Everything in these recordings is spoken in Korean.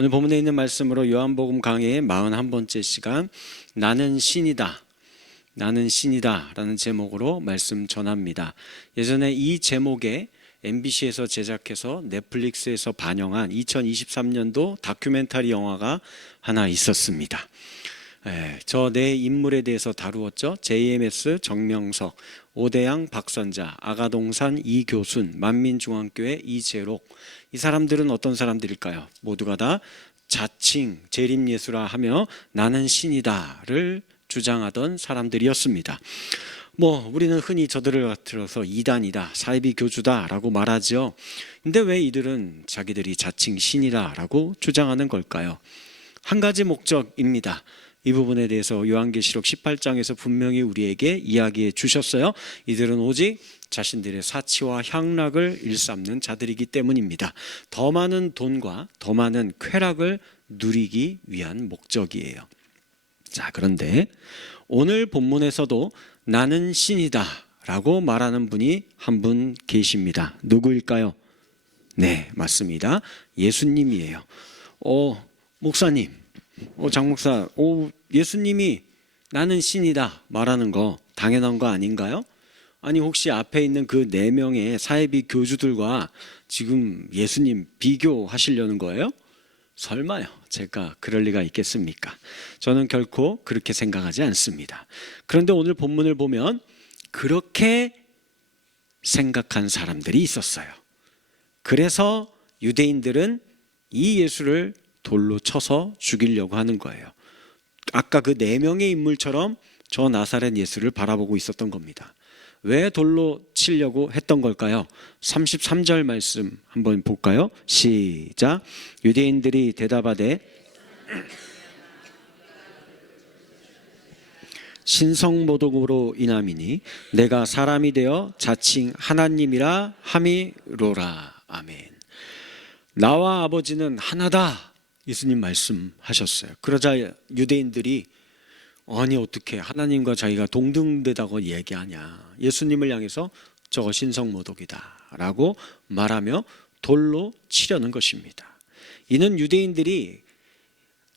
오늘 본문에 있는 말씀으로 요한복음 강해의 41번째 시간, 나는 신이다, 나는 신이다 라는 제목으로 말씀 전합니다. 예전에 이 제목에 MBC에서 제작해서 넷플릭스에서 반영한 2023년도 다큐멘터리 영화가 하나 있었습니다. 저 네 인물에 대해서 다루었죠. JMS 정명석, 오대양 박선자, 아가동산 이교순, 만민중앙교회 이재록. 이 사람들은 어떤 사람들일까요? 모두가 다 자칭 재림예수라 하며 나는 신이다를 주장하던 사람들이었습니다. 우리는 흔히 저들을 들어서 이단이다, 사이비 교주다라고 말하죠. 근데 왜 이들은 자기들이 자칭 신이다라고 주장하는 걸까요? 한 가지 목적입니다. 이 부분에 대해서 요한계시록 18장에서 분명히 우리에게 이야기해 주셨어요. 이들은 오직 자신들의 사치와 향락을 일삼는 자들이기 때문입니다. 더 많은 돈과 더 많은 쾌락을 누리기 위한 목적이에요. 자, 그런데 오늘 본문에서도 나는 신이다 라고 말하는 분이 한 분 계십니다. 누구일까요? 네, 맞습니다. 예수님이에요. 목사님, 장목사, 예수님이 나는 신이다 말하는 거 당연한 거 아닌가요? 아니, 혹시 앞에 있는 그 4명의 사이비 교주들과 지금 예수님 비교하시려는 거예요? 설마요. 제가 그럴 리가 있겠습니까? 저는 결코 그렇게 생각하지 않습니다. 그런데 오늘 본문을 보면 그렇게 생각한 사람들이 있었어요. 그래서 유대인들은 이 예수를 돌로 쳐서 죽이려고 하는 거예요. 아까 그 4명의 인물처럼 저 나사렛 예수를 바라보고 있었던 겁니다. 왜 돌로 치려고 했던 걸까요? 33절 말씀 한번 볼까요? 시작. 유대인들이 대답하되 신성모독으로 인함이니 내가 사람이 되어 자칭 하나님이라 함이로라. 아멘. 나와 아버지는 하나다, 예수님 말씀하셨어요. 그러자 유대인들이 아니, 어떻게 하나님과 자기가 동등되다고 얘기하냐, 예수님을 향해서 저거 신성모독이다 라고 말하며 돌로 치려는 것입니다. 이는 유대인들이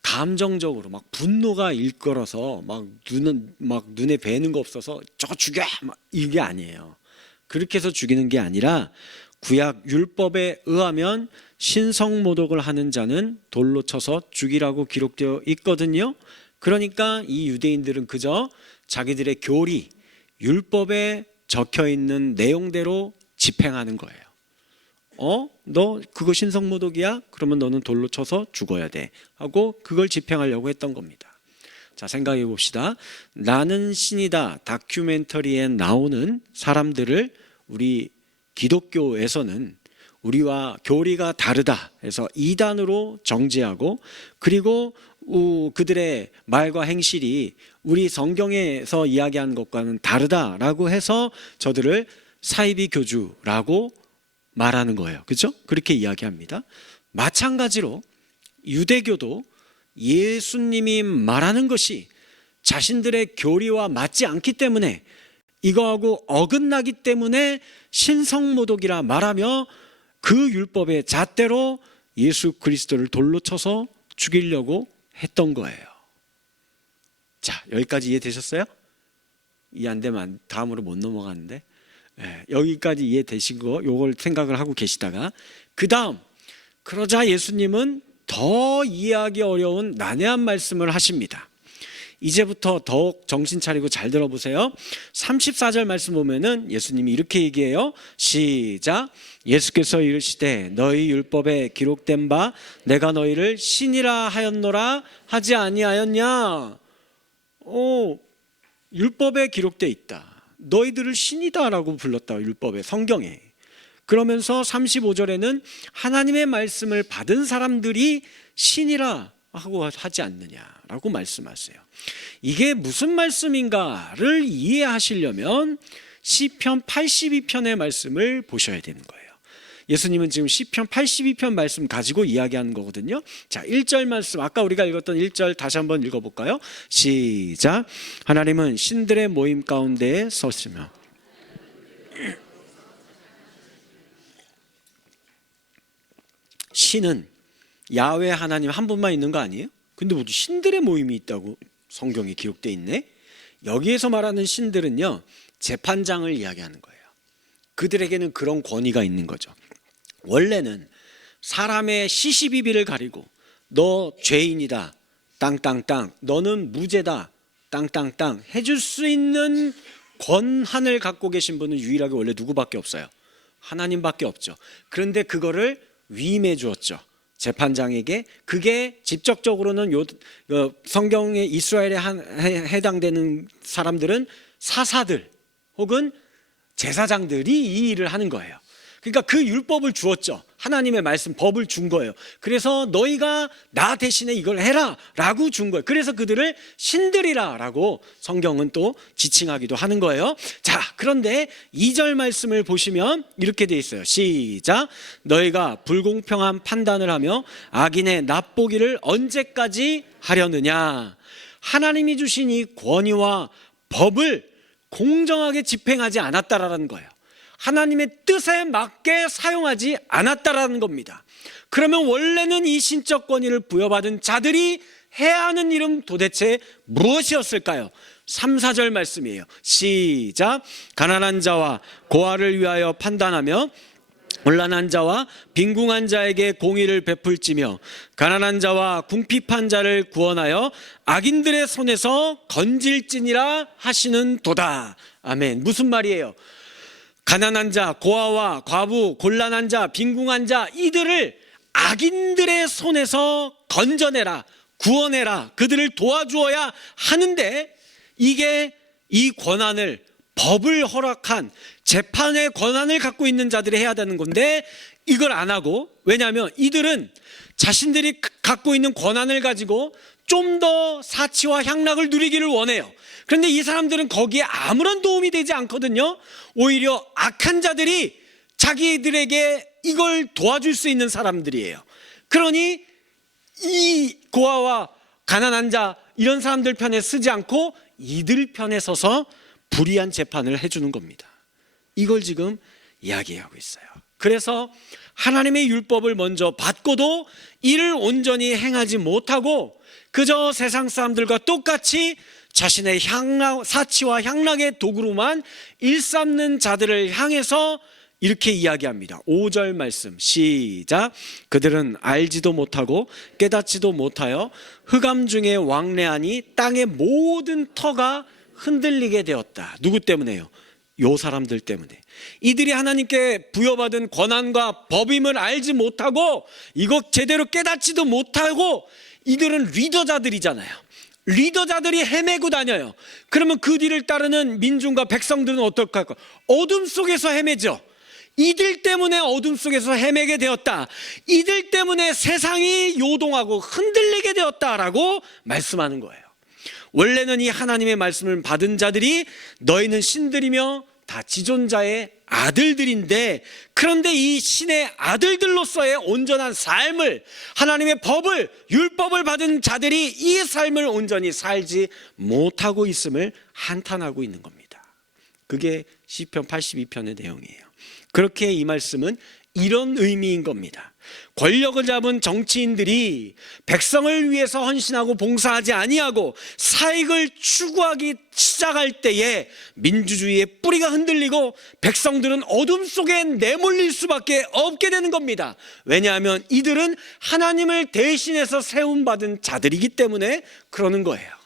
감정적으로 막 분노가 일걸어서 막 눈에 뵈는 거 없어서 저거 죽여 이게 아니에요. 그렇게 해서 죽이는 게 아니라 구약 율법에 의하면 신성모독을 하는 자는 돌로 쳐서 죽이라고 기록되어 있거든요. 그러니까 이 유대인들은 그저 자기들의 교리, 율법에 적혀있는 내용대로 집행하는 거예요. 너 그거 신성모독이야? 그러면 너는 돌로 쳐서 죽어야 돼 하고 그걸 집행하려고 했던 겁니다. 자, 생각해 봅시다. 나는 신이다 다큐멘터리에 나오는 사람들을 우리 기독교에서는 우리와 교리가 다르다 해서 이단으로 정죄하고, 그리고 그들의 말과 행실이 우리 성경에서 이야기하는 것과는 다르다라고 해서 저들을 사이비 교주라고 말하는 거예요. 그렇죠? 그렇게 이야기합니다. 마찬가지로 유대교도 예수님이 말하는 것이 자신들의 교리와 맞지 않기 때문에, 이거하고 어긋나기 때문에 신성모독이라 말하며 그 율법의 잣대로 예수 그리스도를 돌로 쳐서 죽이려고 했던 거예요. 자, 여기까지 이해되셨어요? 이해 안 되면 다음으로 못 넘어가는데, 여기까지 이해되시고 요걸 생각을 하고 계시다가 그 다음, 그러자 예수님은 더 이해하기 어려운 난해한 말씀을 하십니다. 이제부터 더욱 정신 차리고 잘 들어보세요. 34절 말씀 보면은 예수님이 이렇게 얘기해요. 시작. 예수께서 이르시되 너희 율법에 기록된 바 내가 너희를 신이라 하였노라 하지 아니하였냐. 율법에 기록되어 있다. 너희들을 신이다라고 불렀다, 율법에, 성경에. 그러면서 35절에는 하나님의 말씀을 받은 사람들이 신이라 하고 하지 않느냐라고 말씀하세요. 이게 무슨 말씀인가를 이해하시려면 시편 82편의 말씀을 보셔야 되는 거예요. 예수님은 지금 시편 82편 말씀 가지고 이야기하는 거거든요. 자, 1절 말씀, 아까 우리가 읽었던 1절 다시 한번 읽어볼까요? 시작. 하나님은 신들의 모임 가운데에 서시며 신은 야훼 하나님 한 분만 있는 거 아니에요? 근데 모두 신들의 모임이 있다고 성경에 기록되어 있네. 여기에서 말하는 신들은요, 재판장을 이야기하는 거예요. 그들에게는 그런 권위가 있는 거죠. 원래는 사람의 시시비비를 가리고 너 죄인이다 땅땅땅, 너는 무죄다 땅땅땅 해줄 수 있는 권한을 갖고 계신 분은 유일하게 원래 누구밖에 없어요? 하나님밖에 없죠. 그런데 그거를 위임해 주었죠, 재판장에게. 그게 직접적으로는 성경의 이스라엘에 해당되는 사람들은 사사들 혹은 제사장들이 이 일을 하는 거예요. 그러니까 그 율법을 주었죠. 하나님의 말씀, 법을 준 거예요. 그래서 너희가 나 대신에 이걸 해라 라고 준 거예요. 그래서 그들을 신들이라 라고 성경은 또 지칭하기도 하는 거예요. 자, 그런데 2절 말씀을 보시면 이렇게 돼 있어요. 시작. 너희가 불공평한 판단을 하며 악인의 납보기를 언제까지 하려느냐. 하나님이 주신 이 권위와 법을 공정하게 집행하지 않았다라는 거예요. 하나님의 뜻에 맞게 사용하지 않았다라는 겁니다. 그러면 원래는 이 신적 권위를 부여받은 자들이 해야 하는 일은 도대체 무엇이었을까요? 3, 4절 말씀이에요. 시작. 가난한 자와 고아를 위하여 판단하며 혼란한 자와 빈궁한 자에게 공의를 베풀지며 가난한 자와 궁핍한 자를 구원하여 악인들의 손에서 건질지니라 하시는 도다. 아멘. 무슨 말이에요? 가난한 자, 고아와 과부, 곤란한 자, 빈궁한 자, 이들을 악인들의 손에서 건져내라, 구원해라, 그들을 도와주어야 하는데, 이게 이 권한을, 법을 허락한 재판의 권한을 갖고 있는 자들이 해야 되는 건데 이걸 안 하고, 왜냐하면 이들은 자신들이 갖고 있는 권한을 가지고 좀 더 사치와 향락을 누리기를 원해요. 그런데 이 사람들은 거기에 아무런 도움이 되지 않거든요. 오히려 악한 자들이 자기들에게 이걸 도와줄 수 있는 사람들이에요. 그러니 이 고아와 가난한 자 이런 사람들 편에 서지 않고 이들 편에 서서 불의한 재판을 해주는 겁니다. 이걸 지금 이야기하고 있어요. 그래서 하나님의 율법을 먼저 받고도 이를 온전히 행하지 못하고 그저 세상 사람들과 똑같이 자신의 사치와 향락의 도구로만 일삼는 자들을 향해서 이렇게 이야기합니다. 5절 말씀 시작. 그들은 알지도 못하고 깨닫지도 못하여 흑암 중에 왕래하니 땅의 모든 터가 흔들리게 되었다. 누구 때문에요? 요 사람들 때문에. 이들이 하나님께 부여받은 권한과 법임을 알지 못하고 이것 제대로 깨닫지도 못하고, 이들은 리더자들이잖아요. 리더자들이 헤매고 다녀요. 그러면 그 뒤를 따르는 민중과 백성들은 어떨까 할까? 어둠 속에서 헤매죠. 이들 때문에 어둠 속에서 헤매게 되었다. 이들 때문에 세상이 요동하고 흔들리게 되었다라고 말씀하는 거예요. 원래는 이 하나님의 말씀을 받은 자들이 너희는 신들이며 다 지존자의 아들들인데, 그런데 이 신의 아들들로서의 온전한 삶을, 하나님의 법을, 율법을 받은 자들이 이 삶을 온전히 살지 못하고 있음을 한탄하고 있는 겁니다. 그게 시편 82편의 내용이에요. 그렇게 이 말씀은 이런 의미인 겁니다. 권력을 잡은 정치인들이 백성을 위해서 헌신하고 봉사하지 아니하고 사익을 추구하기 시작할 때에 민주주의의 뿌리가 흔들리고 백성들은 어둠 속에 내몰릴 수밖에 없게 되는 겁니다. 왜냐하면 이들은 하나님을 대신해서 세움받은 자들이기 때문에 그러는 거예요.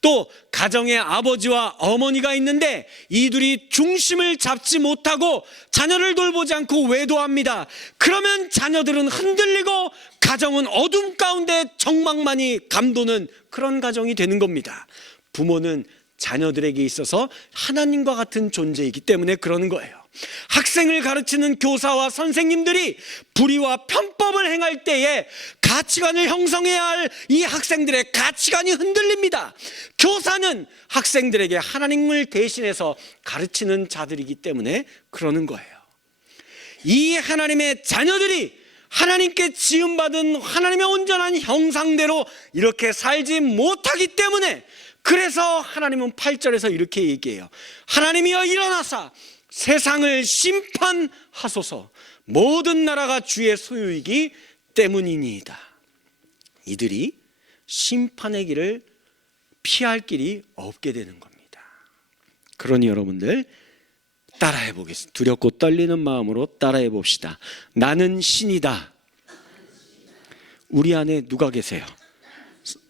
또 가정에 아버지와 어머니가 있는데 이들이 중심을 잡지 못하고 자녀를 돌보지 않고 외도합니다. 그러면 자녀들은 흔들리고 가정은 어둠 가운데 적망만이 감도는 그런 가정이 되는 겁니다. 부모는 자녀들에게 있어서 하나님과 같은 존재이기 때문에 그러는 거예요. 학생을 가르치는 교사와 선생님들이 불의와 편법을 행할 때에 가치관을 형성해야 할 이 학생들의 가치관이 흔들립니다. 교사는 학생들에게 하나님을 대신해서 가르치는 자들이기 때문에 그러는 거예요. 이 하나님의 자녀들이 하나님께 지음받은 하나님의 온전한 형상대로 이렇게 살지 못하기 때문에, 그래서 하나님은 8절에서 이렇게 얘기해요. 하나님이여 일어나사 세상을 심판하소서. 모든 나라가 주의 소유이기 때문이니이다. 이들이 심판의 길을 피할 길이 없게 되는 겁니다. 그러니 여러분들 따라해 보겠습니다. 두렵고 떨리는 마음으로 따라해 봅시다. 나는 신이다. 우리 안에 누가 계세요?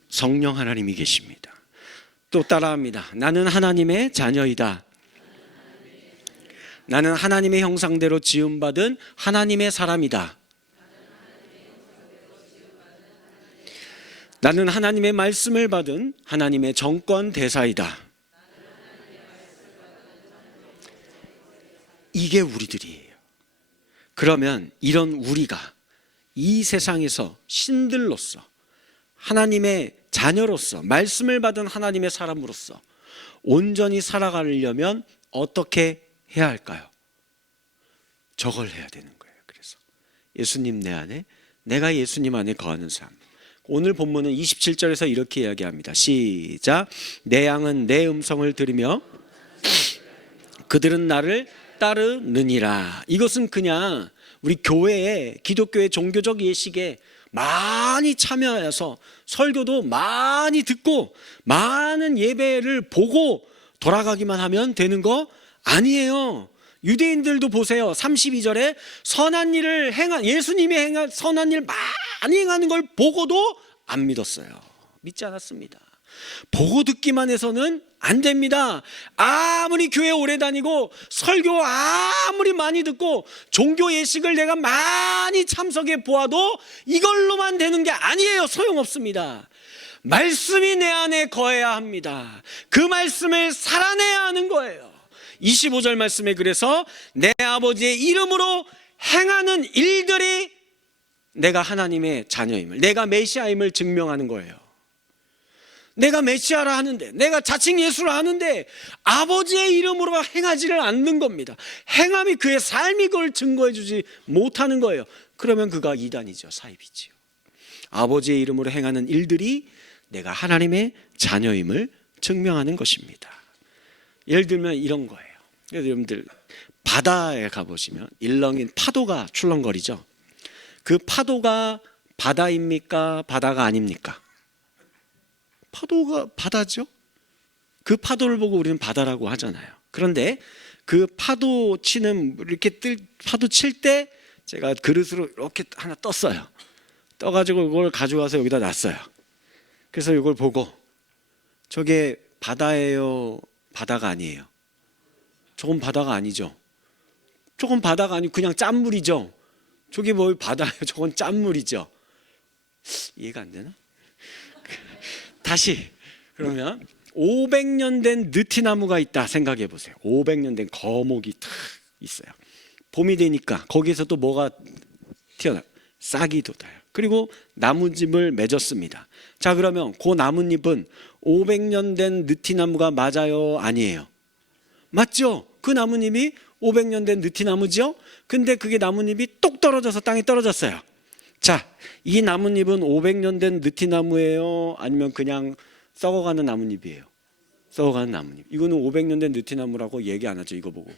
성령 하나님이 계십니다. 또 따라합니다. 나는 하나님의 자녀이다. 나는 하나님의 형상대로 지음받은 하나님의 사람이다. 나는 하나님의 말씀을 받은 하나님의 정권 대사이다. 이게 우리들이에요. 그러면 이런 우리가 이 세상에서 신들로서 하나님의 자녀로서 말씀을 받은 하나님의 사람으로서 온전히 살아가려면 어떻게 해야 할까요? 저걸 해야 되는 거예요. 그래서 예수님 내 안에, 내가 예수님 안에 거하는 삶. 오늘 본문은 27절에서 이렇게 이야기합니다. 시작. 내 양은 내 음성을 들으며 그들은 나를 따르느니라. 이것은 그냥 우리 교회에, 기독교의 종교적 예식에 많이 참여해서 설교도 많이 듣고 많은 예배를 보고 돌아가기만 하면 되는 거 아니에요. 유대인들도 보세요. 32절에 선한 일을 예수님이 행한 선한 일 많이 행하는 걸 보고도 안 믿었어요. 믿지 않았습니다. 보고 듣기만 해서는 안 됩니다. 아무리 교회 오래 다니고 설교 아무리 많이 듣고 종교 예식을 내가 많이 참석해 보아도 이걸로만 되는 게 아니에요. 소용없습니다. 말씀이 내 안에 거해야 합니다. 그 말씀을 살아내야 하는 거예요. 25절 말씀에 그래서 내 아버지의 이름으로 행하는 일들이 내가 하나님의 자녀임을, 내가 메시아임을 증명하는 거예요. 내가 메시아라 하는데, 내가 자칭 예수라 하는데 아버지의 이름으로 행하지를 않는 겁니다. 행함이 그의 삶이 그걸 증거해 주지 못하는 거예요. 그러면 그가 이단이죠. 사입이지요. 아버지의 이름으로 행하는 일들이 내가 하나님의 자녀임을 증명하는 것입니다. 예를 들면 이런 거예요. 여러분들 바다에 가보시면 일렁인 파도가 출렁거리죠. 그 파도가 바다입니까? 바다가 아닙니까? 파도가 바다죠. 그 파도를 보고 우리는 바다라고 하잖아요. 그런데 그 파도 치는 이렇게 파도 칠 때 제가 그릇으로 이렇게 하나 떴어요. 떠가지고 이걸 가져와서 여기다 놨어요. 그래서 이걸 보고 저게 바다예요? 바다가 아니에요? 저건 바다가 아니죠. 저건 바다가 아니고 그냥 짠물이죠. 저게 뭐 바다예요? 저건 짠물이죠. 이해가 안 되나? 다시 그러면 500년 된 느티나무가 있다 생각해 보세요. 500년 된 거목이 탁 있어요. 봄이 되니까 거기에서 또 뭐가 튀어나와요? 싹이 돋아요. 그리고 나뭇잎을 맺었습니다. 자, 그러면 그 나뭇잎은 500년 된 느티나무가 맞아요? 아니에요? 맞죠? 그 나뭇잎이 500년 된 느티나무죠? 근데 그게 나뭇잎이 똑 떨어져서 땅에 떨어졌어요. 자, 이 나뭇잎은 500년 된 느티나무예요? 아니면 그냥 썩어가는 나뭇잎이에요? 썩어가는 나뭇잎. 이거는 500년 된 느티나무라고 얘기 안 하죠. 이거 보고.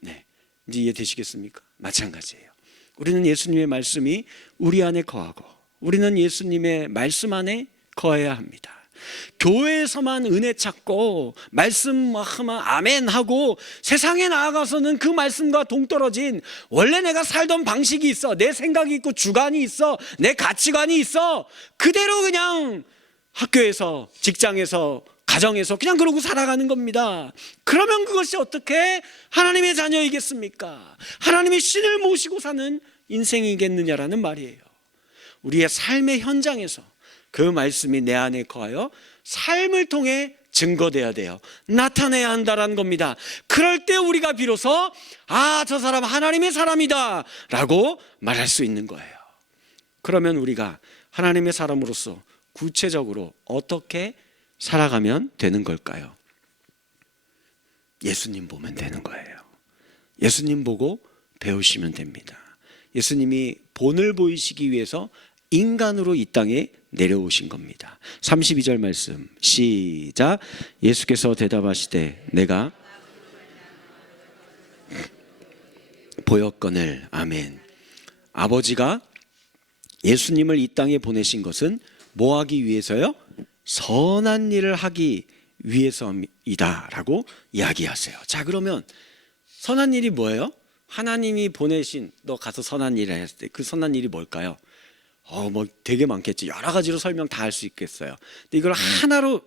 네, 이제 이해되시겠습니까? 마찬가지예요. 우리는 예수님의 말씀이 우리 안에 거하고 우리는 예수님의 말씀 안에 거해야 합니다. 교회에서만 은혜 찾고 말씀 하면 아멘 하고 세상에 나아가서는 그 말씀과 동떨어진 원래 내가 살던 방식이 있어, 내 생각이 있고 주관이 있어, 내 가치관이 있어, 그대로 그냥 학교에서, 직장에서, 가정에서 그냥 그러고 살아가는 겁니다. 그러면 그것이 어떻게 하나님의 자녀이겠습니까? 하나님의 신을 모시고 사는 인생이겠느냐라는 말이에요. 우리의 삶의 현장에서 그 말씀이 내 안에 거하여 삶을 통해 증거돼야 돼요. 나타내야 한다라는 겁니다. 그럴 때 우리가 비로소 저 사람 하나님의 사람이다 라고 말할 수 있는 거예요. 그러면 우리가 하나님의 사람으로서 구체적으로 어떻게 살아가면 되는 걸까요? 예수님 보면 되는 거예요. 예수님 보고 배우시면 됩니다. 예수님이 본을 보이시기 위해서 인간으로 이 땅에 내려오신 겁니다. 32절 말씀 시작. 예수께서 대답하시되 내가 보였거늘. 아멘. 아버지가 예수님을 이 땅에 보내신 것은 뭐 하기 위해서요? 선한 일을 하기 위해서이다라고 이야기하세요. 자, 그러면 선한 일이 뭐예요? 하나님이 보내신 너 가서 선한 일을 했을 때 그 선한 일이 뭘까요? 뭐 되게 많겠지. 여러 가지로 설명 다 할 수 있겠어요. 근데 이걸 하나로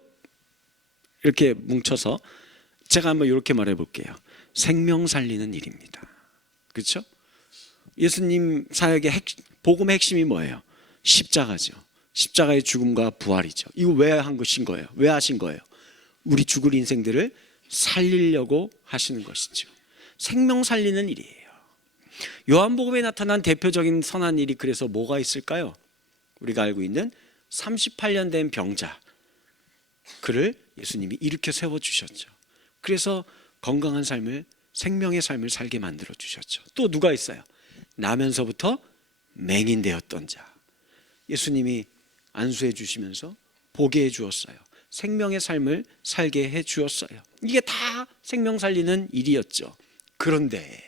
이렇게 뭉쳐서 제가 한번 이렇게 말해 볼게요. 생명 살리는 일입니다. 그렇죠? 예수님 사역의 복음의 핵심이 뭐예요? 십자가죠. 십자가의 죽음과 부활이죠. 이거 왜 한 것인 거예요? 왜 하신 거예요? 우리 죽을 인생들을 살리려고 하시는 것이죠. 생명 살리는 일이에요. 요한복음에 나타난 대표적인 선한 일이 그래서 뭐가 있을까요? 우리가 알고 있는 38년 된 병자, 그를 예수님이 일으켜 세워주셨죠. 그래서 건강한 삶을, 생명의 삶을 살게 만들어 주셨죠. 또 누가 있어요? 나면서부터 맹인되었던 자, 예수님이 안수해 주시면서 보게 해 주었어요. 생명의 삶을 살게 해 주었어요. 이게 다 생명 살리는 일이었죠. 그런데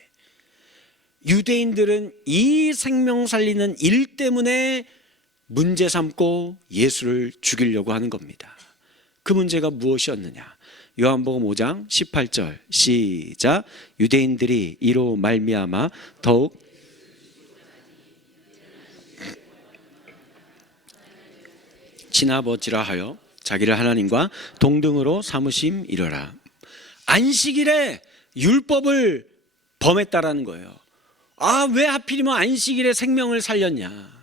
유대인들은 이 생명 살리는 일 때문에 문제 삼고 예수를 죽이려고 하는 겁니다. 그 문제가 무엇이었느냐? 요한복음 5장 18절 시작. 유대인들이 이로 말미암아 더욱 친아버지라 하여 자기를 하나님과 동등으로 삼으심이러라. 안식일에 율법을 범했다라는 거예요. 왜 하필이면 안식일에 생명을 살렸냐?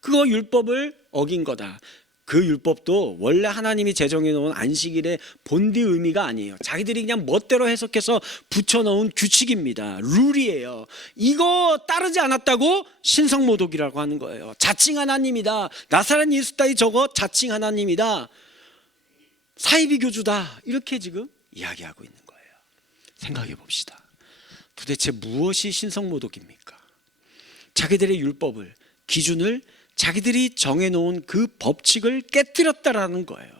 그거 율법을 어긴 거다. 그 율법도 원래 하나님이 제정해 놓은 안식일의 본디 의미가 아니에요. 자기들이 그냥 멋대로 해석해서 붙여놓은 규칙입니다. 룰이에요. 이거 따르지 않았다고 신성모독이라고 하는 거예요. 자칭 하나님이다. 나사렛 예수 따위 저거 자칭 하나님이다. 사이비교주다. 이렇게 지금 이야기하고 있는 거예요. 생각해 봅시다. 도대체 무엇이 신성모독입니까? 자기들의 율법을, 기준을, 자기들이 정해놓은 그 법칙을 깨뜨렸다라는 거예요.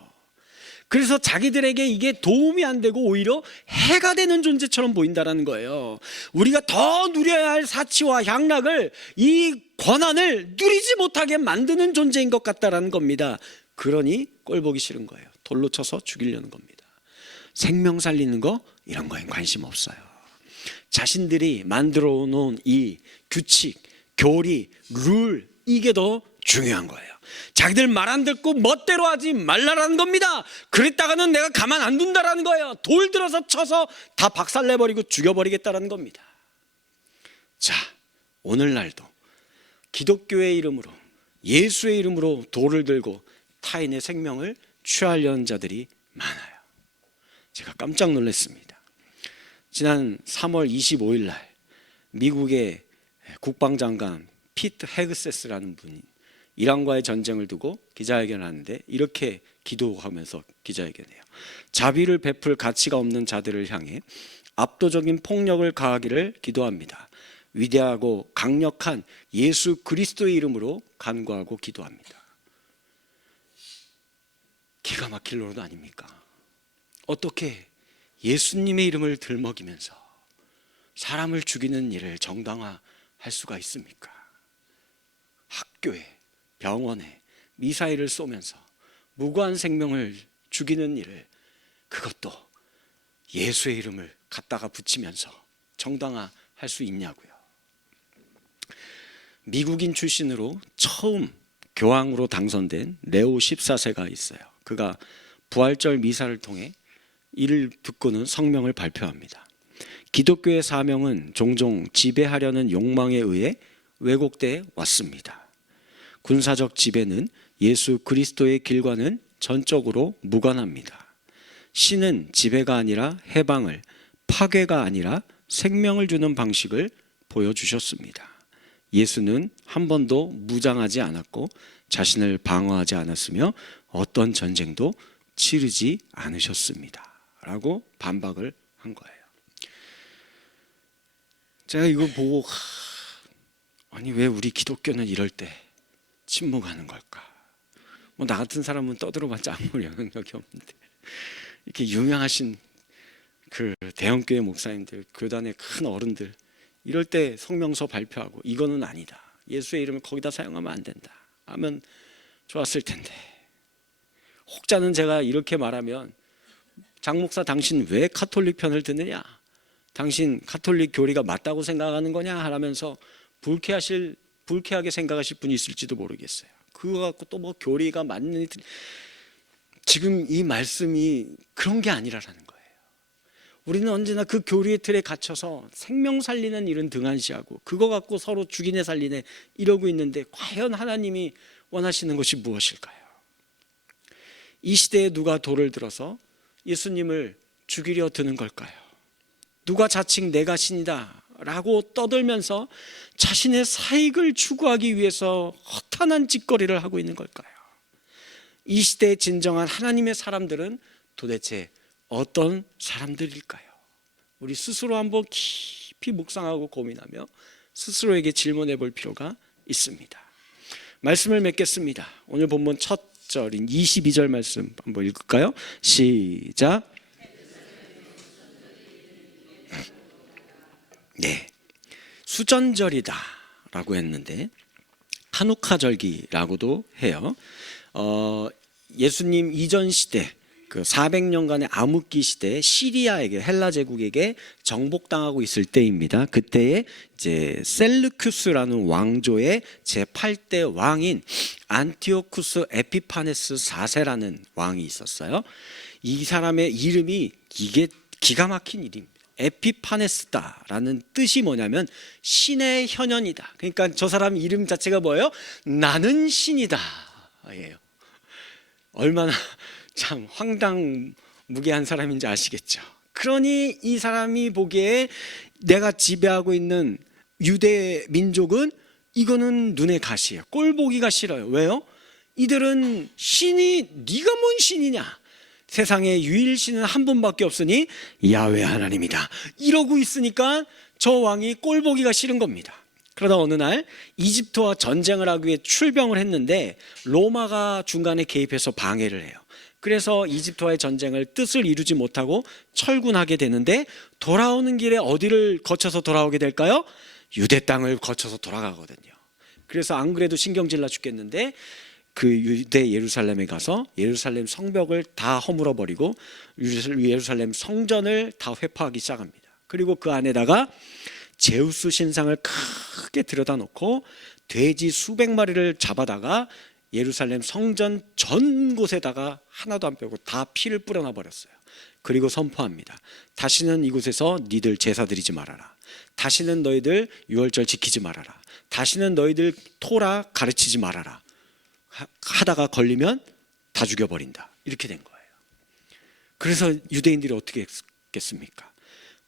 그래서 자기들에게 이게 도움이 안 되고 오히려 해가 되는 존재처럼 보인다라는 거예요. 우리가 더 누려야 할 사치와 향락을, 이 권한을 누리지 못하게 만드는 존재인 것 같다라는 겁니다. 그러니 꼴 보기 싫은 거예요. 돌로 쳐서 죽이려는 겁니다. 생명 살리는 거 이런 거엔 관심 없어요. 자신들이 만들어 놓은 이 규칙, 교리, 룰, 이게 더 중요한 거예요. 자기들 말 안 듣고 멋대로 하지 말라라는 겁니다. 그랬다가는 내가 가만 안 둔다라는 거예요. 돌 들어서 쳐서 다 박살내버리고 죽여버리겠다라는 겁니다. 자, 오늘날도 기독교의 이름으로, 예수의 이름으로 돌을 들고 타인의 생명을 취하려는 자들이 많아요. 제가 깜짝 놀랐습니다. 지난 3월 25일 날 미국의 국방장관 피트 헤그세스라는 분이 이란과의 전쟁을 두고 기자회견을 하는데 이렇게 기도하면서 기자회견해요. 자비를 베풀 가치가 없는 자들을 향해 압도적인 폭력을 가하기를 기도합니다. 위대하고 강력한 예수 그리스도의 이름으로 간구하고 기도합니다. 기가 막힐 노릇 아닙니까? 어떻게 예수님의 이름을 들먹이면서 사람을 죽이는 일을 정당화할 수가 있습니까? 학교에, 병원에 미사일을 쏘면서 무고한 생명을 죽이는 일을, 그것도 예수의 이름을 갖다가 붙이면서 정당화할 수 있냐고요. 미국인 출신으로 처음 교황으로 당선된 레오 14세가 있어요. 그가 부활절 미사를 통해 이를 듣고는 성명을 발표합니다. 기독교의 사명은 종종 지배하려는 욕망에 의해 왜곡돼 왔습니다. 군사적 지배는 예수 그리스도의 길과는 전적으로 무관합니다. 신은 지배가 아니라 해방을, 파괴가 아니라 생명을 주는 방식을 보여주셨습니다. 예수는 한 번도 무장하지 않았고 자신을 방어하지 않았으며 어떤 전쟁도 치르지 않으셨습니다. 라고 반박을 한 거예요. 제가 이거 보고 아니 왜 우리 기독교는 이럴 때 침묵하는 걸까? 뭐 나 같은 사람은 떠들어봤자 아무 영향력이 없는데 이렇게 유명하신 그 대형교회 목사님들, 교단의 큰 어른들 이럴 때 성명서 발표하고 이거는 아니다, 예수의 이름을 거기다 사용하면 안 된다 하면 좋았을 텐데. 혹자는 제가 이렇게 말하면 장 목사 당신 왜 카톨릭 편을 드느냐? 당신 카톨릭 교리가 맞다고 생각하는 거냐? 하면서 불쾌하게 생각하실 분이 있을지도 모르겠어요. 그거 갖고 또 뭐 교리가 맞는 지금 이 말씀이 그런 게 아니라는 거예요. 우리는 언제나 그 교리의 틀에 갇혀서 생명 살리는 일은 등한시하고 그거 갖고 서로 죽이네 살리네 이러고 있는데 과연 하나님이 원하시는 것이 무엇일까요? 이 시대에 누가 돌을 들어서 예수님을 죽이려 드는 걸까요? 누가 자칭 내가 신이다 라고 떠들면서 자신의 사익을 추구하기 위해서 허탄한 짓거리를 하고 있는 걸까요? 이 시대의 진정한 하나님의 사람들은 도대체 어떤 사람들일까요? 우리 스스로 한번 깊이 묵상하고 고민하며 스스로에게 질문해 볼 필요가 있습니다. 말씀을 맺겠습니다. 오늘 본문 첫 절인 22절 말씀 한번 읽을까요? 시작. 네, 수전절이다 라고 했는데 하누카절기라고도 해요. 예수님 이전 시대 그 400년간의 암흑기 시대에 시리아에게 헬라 제국에게 정복당하고 있을 때입니다. 그때에 이제 셀루큐스라는 왕조의 제8대 왕인 안티오쿠스 에피파네스 4세라는 왕이 있었어요. 이 사람의 이름이 이게 기가 막힌 이름입니다. 에피파네스다라는 뜻이 뭐냐면 신의 현현이다. 그러니까 저 사람 이름 자체가 뭐예요? 나는 신이다 예요. 얼마나 참 황당무계한 사람인지 아시겠죠? 그러니 이 사람이 보기에 내가 지배하고 있는 유대 민족은 이거는 눈에 가시예요. 꼴 보기가 싫어요. 왜요? 이들은 신이 네가 뭔 신이냐? 세상에 유일신은 한 분밖에 없으니 야훼 하나님이다 이러고 있으니까 저 왕이 꼴 보기가 싫은 겁니다. 그러다 어느 날 이집트와 전쟁을 하기 위해 출병을 했는데 로마가 중간에 개입해서 방해를 해요. 그래서 이집트와의 전쟁을 뜻을 이루지 못하고 철군하게 되는데 돌아오는 길에 어디를 거쳐서 돌아오게 될까요? 유대 땅을 거쳐서 돌아가거든요. 그래서 안 그래도 신경질나 죽겠는데 그 유대 예루살렘에 가서 예루살렘 성벽을 다 허물어 버리고 예루살렘 성전을 다 회파하기 시작합니다. 그리고 그 안에다가 제우스 신상을 크게 들여다 놓고 돼지 수백 마리를 잡아다가 예루살렘 성전 전 곳에다가 하나도 안 빼고 다 피를 뿌려놔 버렸어요. 그리고 선포합니다. 다시는 이곳에서 니들 제사 드리지 말아라. 다시는 너희들 유월절 지키지 말아라. 다시는 너희들 토라 가르치지 말아라. 하다가 걸리면 다 죽여버린다. 이렇게 된 거예요. 그래서 유대인들이 어떻게 했겠습니까?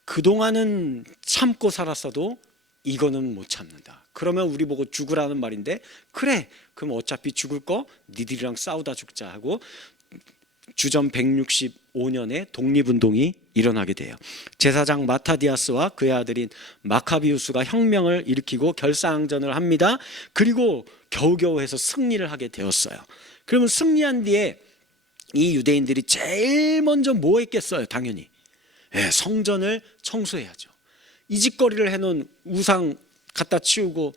그동안은 참고 살았어도 이거는 못 참는다. 그러면 우리 보고 죽으라는 말인데 그래 그럼 어차피 죽을 거 니들이랑 싸우다 죽자 하고 주전 165년에 독립운동이 일어나게 돼요. 제사장 마타디아스와 그의 아들인 마카비우스가 혁명을 일으키고 결사항전을 합니다. 그리고 겨우겨우 해서 승리를 하게 되었어요. 그러면 승리한 뒤에 이 유대인들이 제일 먼저 뭐 했겠어요? 당연히 성전을 청소해야죠. 이 짓거리를 해놓은 우상 갖다 치우고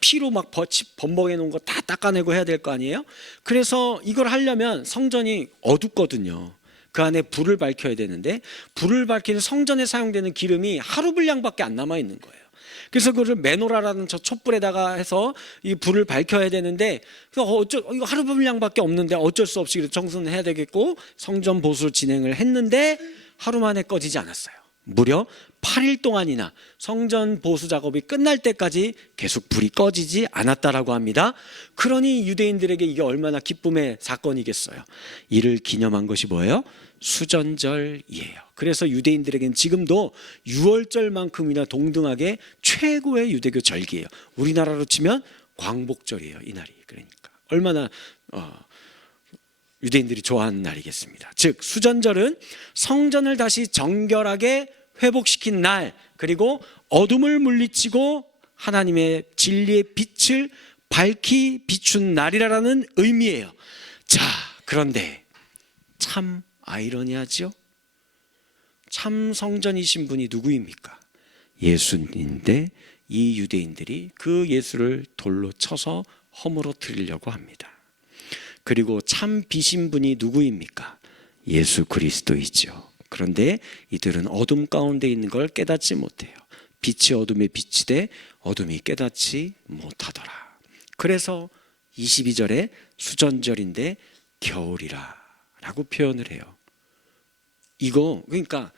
피로 막 범벅해 놓은 거 다 닦아내고 해야 될 거 아니에요? 그래서 이걸 하려면 성전이 어둡거든요. 그 안에 불을 밝혀야 되는데 불을 밝히는 성전에 사용되는 기름이 하루 분량밖에 안 남아 있는 거예요. 그래서 그걸 메노라라는 저 촛불에다가 해서 이 불을 밝혀야 되는데 이거 하루 분량밖에 없는데 어쩔 수 없이 청소는 해야 되겠고 성전 보수를 진행을 했는데 하루 만에 꺼지지 않았어요. 무려 8일 동안이나 성전 보수 작업이 끝날 때까지 계속 불이 꺼지지 않았다라고 합니다. 그러니 유대인들에게 이게 얼마나 기쁨의 사건이겠어요. 이를 기념한 것이 뭐예요? 수전절이에요. 그래서 유대인들에게는 지금도 유월절만큼이나 동등하게 최고의 유대교 절기예요. 우리나라로 치면 광복절이에요. 이 날이. 그러니까 얼마나 유대인들이 좋아하는 날이겠습니다. 즉 수전절은 성전을 다시 정결하게 회복시킨 날, 그리고 어둠을 물리치고 하나님의 진리의 빛을 밝히 비춘 날이라는 의미예요. 자, 그런데 참 아이러니하죠? 참 성전이신 분이 누구입니까? 예수인데 이 유대인들이 그 예수를 돌로 쳐서 허물어뜨리려고 합니다. 그리고 참 빛인 분이 누구입니까? 예수 그리스도이죠. 그런데 이들은 어둠 가운데 있는 걸 깨닫지 못해요. 빛이 어둠에 비치되 어둠이 깨닫지 못하더라. 그래서 22절에 수전절인데 겨울이라 라고 표현을 해요. 이거 그러니까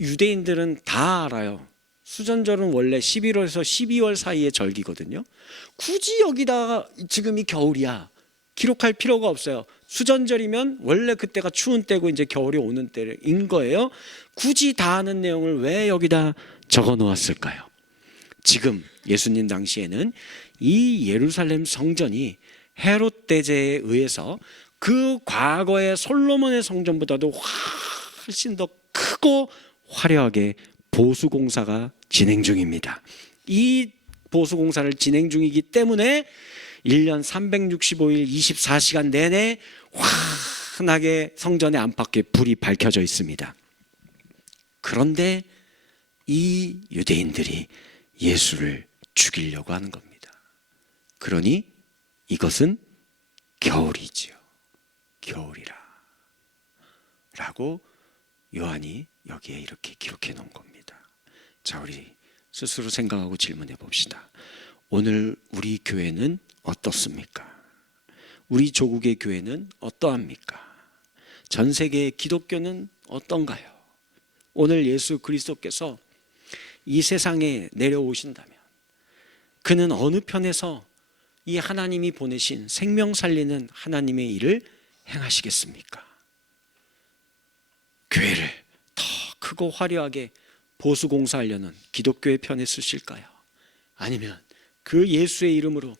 유대인들은 다 알아요. 수전절은 원래 11월에서 12월 사이의 절기거든요. 굳이 여기다가 지금이 겨울이야 기록할 필요가 없어요. 수전절이면 원래 그때가 추운 때고 이제 겨울이 오는 때인 거예요. 굳이 다 아는 내용을 왜 여기다 적어 놓았을까요? 지금 예수님 당시에는 이 예루살렘 성전이 헤롯 대제에 의해서 그 과거의 솔로몬의 성전보다도 훨씬 더 크고 화려하게 보수공사가 진행 중입니다. 이 보수공사를 진행 중이기 때문에 1년 365일 24시간 내내 환하게 성전의 안팎에 불이 밝혀져 있습니다. 그런데 이 유대인들이 예수를 죽이려고 하는 겁니다. 그러니 이것은 겨울이지요. 겨울이라 라고 요한이 여기에 이렇게 기록해 놓은 겁니다. 자, 우리 스스로 생각하고 질문해 봅시다. 오늘 우리 교회는 어떻습니까? 우리 조국의 교회는 어떠합니까? 전 세계의 기독교는 어떤가요? 오늘 예수 그리스도께서 이 세상에 내려오신다면 그는 어느 편에서 이 하나님이 보내신 생명 살리는 하나님의 일을 행하시겠습니까? 교회를 더 크고 화려하게 보수공사하려는 기독교의 편에 쓰실까요? 아니면 그 예수의 이름으로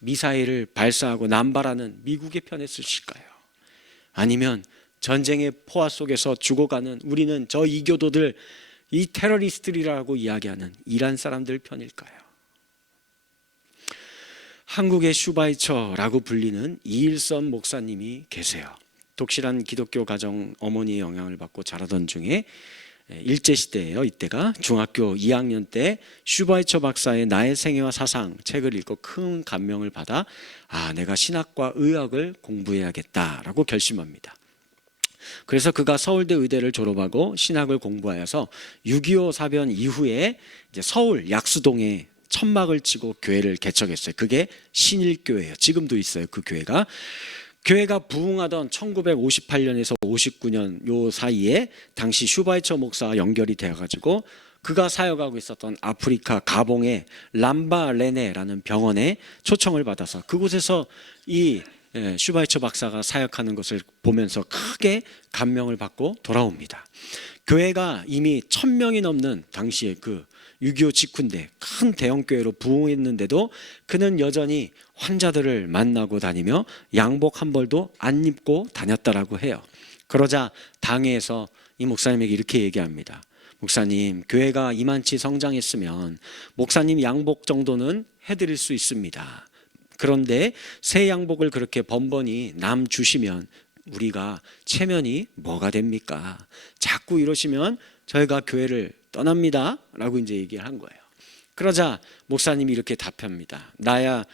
미사일을 발사하고 남발하는 미국의 편에 쓰실까요? 아니면 전쟁의 포화 속에서 죽어가는 우리는 저 이교도들, 이 테러리스트들이라고 이야기하는 이란 사람들 편일까요? 한국의 슈바이처라고 불리는 이일선 목사님이 계세요. 독실한 기독교 가정 어머니의 영향을 받고 자라던 중에 일제시대예요. 이때가 중학교 2학년 때 슈바이처 박사의 나의 생애와 사상 책을 읽고 큰 감명을 받아 내가 신학과 의학을 공부해야겠다라고 결심합니다. 그래서 그가 서울대 의대를 졸업하고 신학을 공부하여서 6.25 사변 이후에 이제 서울 약수동에 천막을 치고 교회를 개척했어요. 그게 신일교회예요. 지금도 있어요. 그 교회가 부흥하던 1958년에서 59년 요 사이에 당시 슈바이처 목사와 연결이 되어가지고 그가 사역하고 있었던 아프리카 가봉의 람바레네라는 병원에 초청을 받아서 그곳에서 이 슈바이처 박사가 사역하는 것을 보면서 크게 감명을 받고 돌아옵니다. 교회가 이미 1000명이 넘는 당시에 그 6.25 직후인데 큰 대형교회로 부흥했는데도 그는 여전히 환자들을 만나고 다니며 양복 한 벌도 안 입고 다녔다라고 해요. 그러자 당회에서 이 목사님에게 이렇게 얘기합니다. 목사님, 교회가 이만치 성장했으면 목사님 양복 정도는 해드릴 수 있습니다. 그런데 새 양복을 그렇게 번번이 남 주시면 우리가 체면이 뭐가 됩니까? 자꾸 이러시면 저희가 교회를 떠납니다 라고 이제 얘기를 한 거예요. 그러자 목사님이 이렇게 답합니다. 나야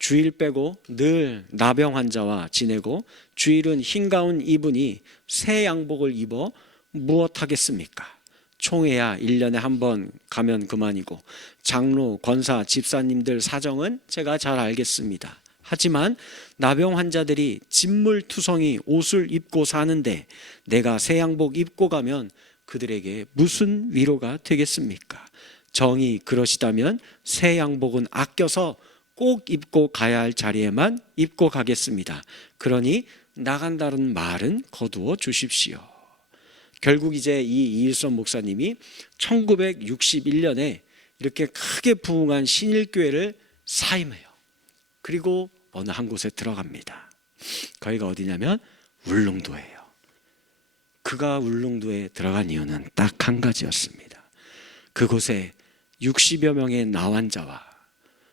주일 빼고 늘 나병 환자와 지내고 주일은 흰 가운 입으니 새 양복을 입어 무엇하겠습니까? 총회야 1년에 한 번 가면 그만이고 장로, 권사, 집사님들 사정은 제가 잘 알겠습니다. 하지만 나병 환자들이 진물투성이 옷을 입고 사는데 내가 새 양복 입고 가면 그들에게 무슨 위로가 되겠습니까? 정이 그러시다면 새 양복은 아껴서 꼭 입고 가야 할 자리에만 입고 가겠습니다. 그러니 나간다는 말은 거두어 주십시오. 결국 이제 이 이일선 목사님이 1961년에 이렇게 크게 부흥한 신일교회를 사임해요. 그리고 어느 한 곳에 들어갑니다. 거기가 어디냐면 울릉도예요. 그가 울릉도에 들어간 이유는 딱 한 가지였습니다. 그곳에 60여 명의 나환자와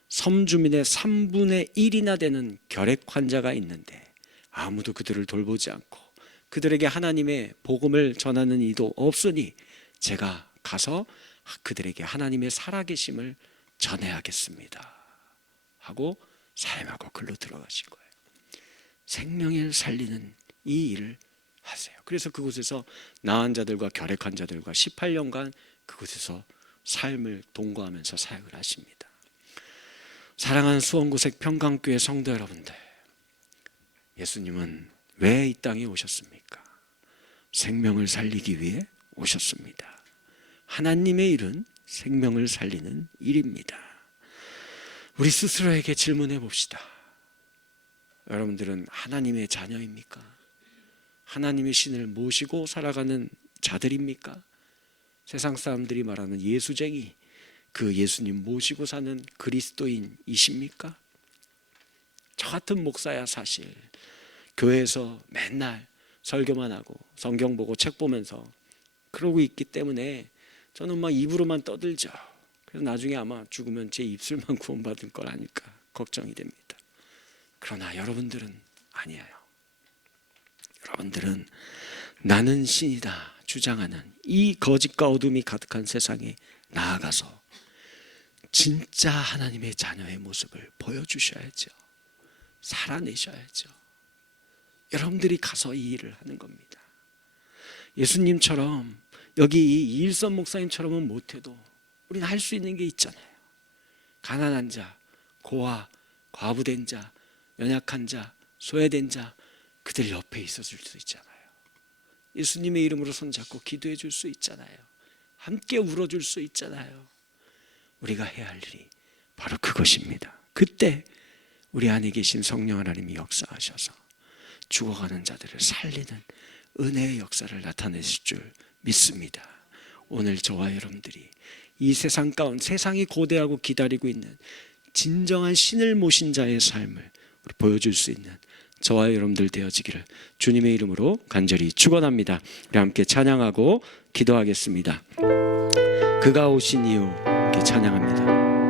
섬 주민의 3분의 1이나 되는 결핵 환자가 있는데 아무도 그들을 돌보지 않고 그들에게 하나님의 복음을 전하는 이도 없으니 제가 가서 그들에게 하나님의 살아계심을 전해야겠습니다 하고 사임하고 글로 들어가신 거예요. 생명을 살리는 이 일을 하세요. 그래서 그곳에서 나은 자들과 결핵한 자들과 18년간 그곳에서 삶을 동거하면서 사역을 하십니다. 사랑하는 수원구색 평강교회 성도 여러분들, 예수님은 왜 이 땅에 오셨습니까? 생명을 살리기 위해 오셨습니다. 하나님의 일은 생명을 살리는 일입니다. 우리 스스로에게 질문해 봅시다. 여러분들은 하나님의 자녀입니까? 하나님의 신을 모시고 살아가는 자들입니까? 세상 사람들이 말하는 예수쟁이, 그 예수님 모시고 사는 그리스도인이십니까? 저 같은 목사야 사실 교회에서 맨날 설교만 하고 성경 보고 책 보면서 그러고 있기 때문에 저는 막 입으로만 떠들죠. 그래서 나중에 아마 죽으면 제 입술만 구원받을 걸 아니까 걱정이 됩니다. 그러나 여러분들은 아니에요. 여러분들은 나는 신이다 주장하는 이 거짓과 어둠이 가득한 세상에 나아가서 진짜 하나님의 자녀의 모습을 보여주셔야죠. 살아내셔야죠. 여러분들이 가서 이 일을 하는 겁니다. 예수님처럼 여기 이일선 목사님처럼은 못해도 우리는 할 수 있는 게 있잖아요. 가난한 자, 고아, 과부된 자, 연약한 자, 소외된 자, 그들 옆에 있어줄 수 있잖아요. 예수님의 이름으로 손잡고 기도해 줄 수 있잖아요. 함께 울어줄 수 있잖아요. 우리가 해야 할 일이 바로 그것입니다. 그때 우리 안에 계신 성령 하나님이 역사하셔서 죽어가는 자들을 살리는 은혜의 역사를 나타내실 줄 믿습니다. 오늘 저와 여러분들이 이 세상 가운데 세상이 고대하고 기다리고 있는 진정한 신을 모신 자의 삶을 보여줄 수 있는 저와 여러분들 되어지기를 주님의 이름으로 간절히 축원합니다. 우리 함께 찬양하고 기도하겠습니다. 그가 오신 이유, 이렇게 찬양합니다.